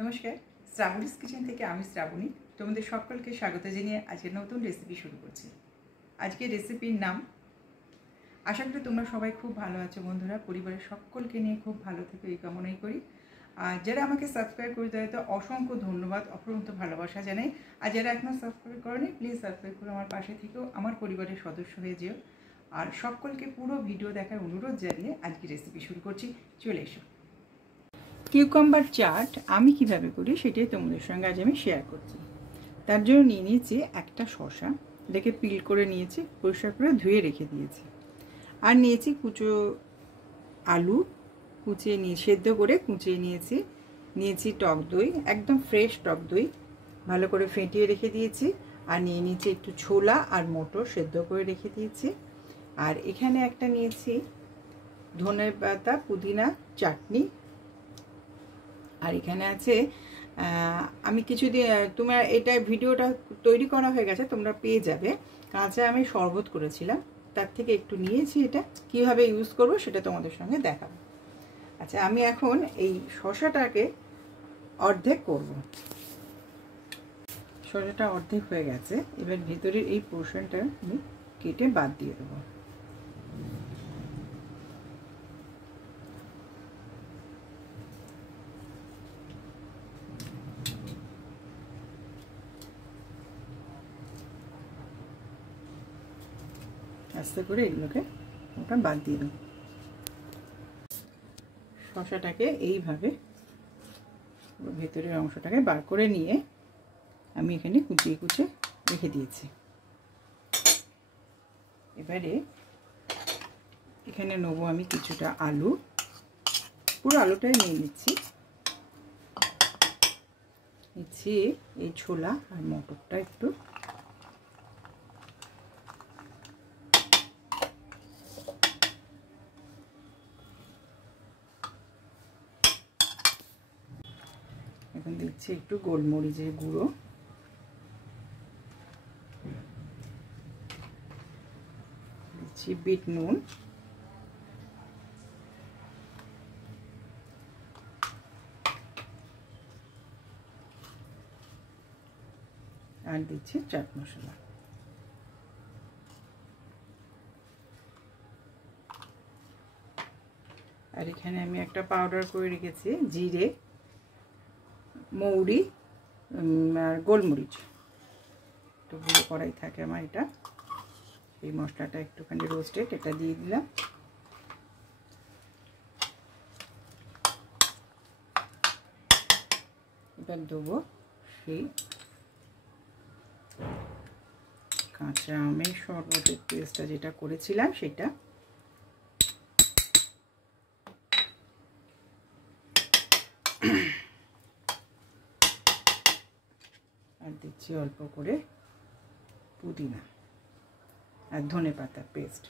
নমস্কার, শ্রাবণীস কিচেন থেকে আমি শ্রাবণী তোমাদের সকলকে স্বাগত জানিয়ে আজকে নতুন রেসিপি শুরু করছি। আজকের রেসিপির নাম, আশা করি তোমরা সবাই খুব ভালো আছো বন্ধুরা, পরিবারের সকলকে নিয়ে খুব ভালো থেকো এই কামনাই করি। আর যারা আমাকে সাবস্ক্রাইব করে দেয় তো অসংখ্য ধন্যবাদ, অফুরন্ত ভালোবাসা জানাই। আর যারা এখনও সাবস্ক্রাইব করেনি প্লিজ সাবস্ক্রাইব করে আমার পাশে থেকেও আমার পরিবারের সদস্য হয়ে যেও। আর সকলকে পুরো ভিডিও দেখার অনুরোধ জানিয়ে আজকে রেসিপি শুরু করছি, চলে এসো। কিউকাম্বার চাট আমি কিভাবে করি সেটাই তোমাদের সঙ্গে আজ আমি শেয়ার করছি। তার জন্য নিয়ে নিয়েছি একটা শসা, এটাকে পিল করে নিয়েছি, পরিষ্কার করে ধুয়ে রেখে দিয়েছি। আর নিয়েছি কুচো আলু, কুচিয়ে নিয়ে সেদ্ধ করে কুচিয়ে নিয়েছি। নিয়েছি টক দই, একদম ফ্রেশ টক দই, ভালো করে ফেটিয়ে রেখে দিয়েছি। আর নিয়ে নিয়েছি একটু ছোলা আর মটর সেদ্ধ করে রেখে দিয়েছি। আর এখানে একটা নিয়েছি ধনে পাতা পুদিনা চাটনি। আর এখানে আছে আমি কিছুদিন, তোমার এটা ভিডিওটা তৈরি করা হয়ে গেছে, তোমরা পেয়ে যাবে। কাঁচা আমি শরবত করেছিলাম, তার থেকে একটু নিয়েছি। এটা কিভাবে ইউজ করব সেটা তোমাদের সঙ্গে দেখাবো। আচ্ছা, আমি এখন এই শসাটাকে অর্ধেক করব। শসাটা অর্ধেক হয়ে গেছে, এবার ভিতরের এই পোর্শনটা আমি কেটে বাদ দিয়ে দেবো। আস্তে করে এগুলোকে ওটা বাদ দিয়ে দেবো। শসাটাকে এইভাবে ভেতরের অংশটাকে বার করে নিয়ে আমি এখানে কুচিয়ে কুচিয়ে রেখে দিয়েছি। এবারে এখানে নেবো আমি কিছুটা আলু, পুরো আলুটাই নিয়ে নিচ্ছি। এই ছোলা আর মটরটা একটু এখন দিচ্ছি একটু গোলমরিচের গুঁড়ো, দিচ্ছি বিট নুন, আর দিচ্ছি চাট মশলা। আর এখানে আমি একটা পাউডার করে রেখেছি জিরে, মৌরি আর গোলমরিচ, একটু গুঁড়ো করাই থাকে আমার এটা। এই মশলাটা একটুখানি রোস্টেড, এটা দিয়ে দিলাম। এবার দেবো সেই কাঁচা আমের শরবতের পেস্টটা যেটা করেছিলাম সেটা। আর দিচ্ছি অল্প করে পুদিনা আর ধনে পাতা পেস্ট।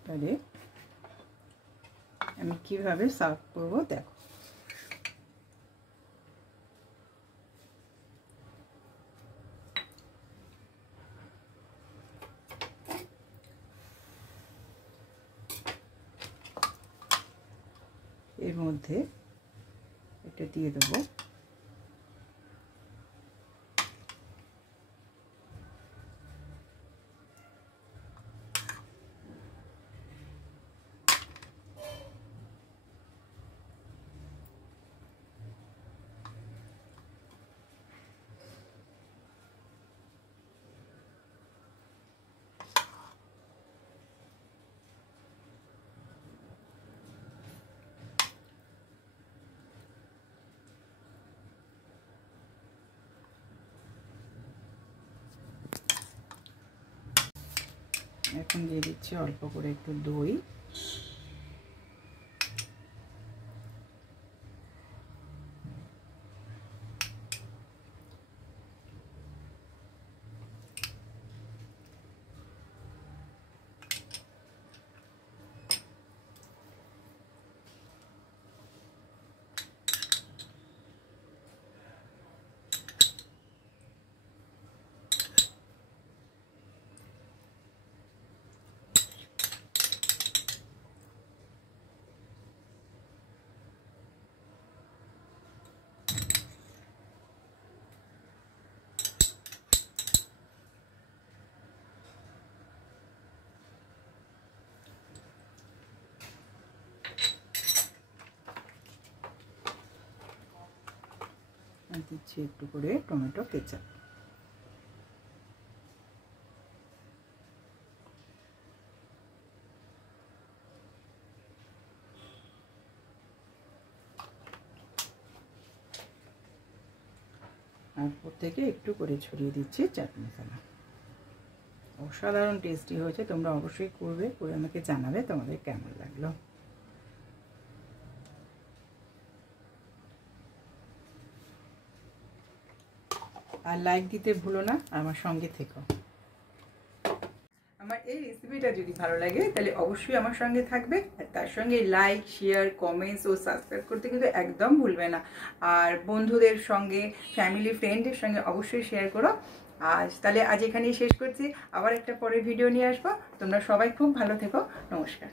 এবারে আমি কিভাবে সার্ভ করব দেখো। এর মধ্যে এটা দিয়ে দেবো এখন দিয়ে দিচ্ছি অল্প করে একটু দই, আর দিচ্ছি একটু করে টমেটো কেচাপ। আর উপর থেকে একটু করে ছড়িয়ে দিচ্ছি চাট মশলা। অসাধারণ টেস্টি হয়েছে, তোমরা অবশ্যই করবে, করে আমাকে জানাবে তোমাদের কেমন লাগলো। আর লাইক দিতে ভুলো না, আমার সঙ্গে থেকো। আমার এই রেসিপিটা যদি ভালো লাগে তাহলে অবশ্যই আমার সঙ্গে থাকবে, আর তার সঙ্গে লাইক, শেয়ার, কমেন্টস ও সাবস্ক্রাইব করতে কিন্তু একদম ভুলবে না। আর বন্ধুদের সঙ্গে, ফ্যামিলি, ফ্রেন্ডের সঙ্গে অবশ্যই শেয়ার করো। তাহলে আজ এখানেই শেষ করছি, আবার একটা পরের ভিডিও নিয়ে আসবো। তোমরা সবাই খুব ভালো থেকো। নমস্কার।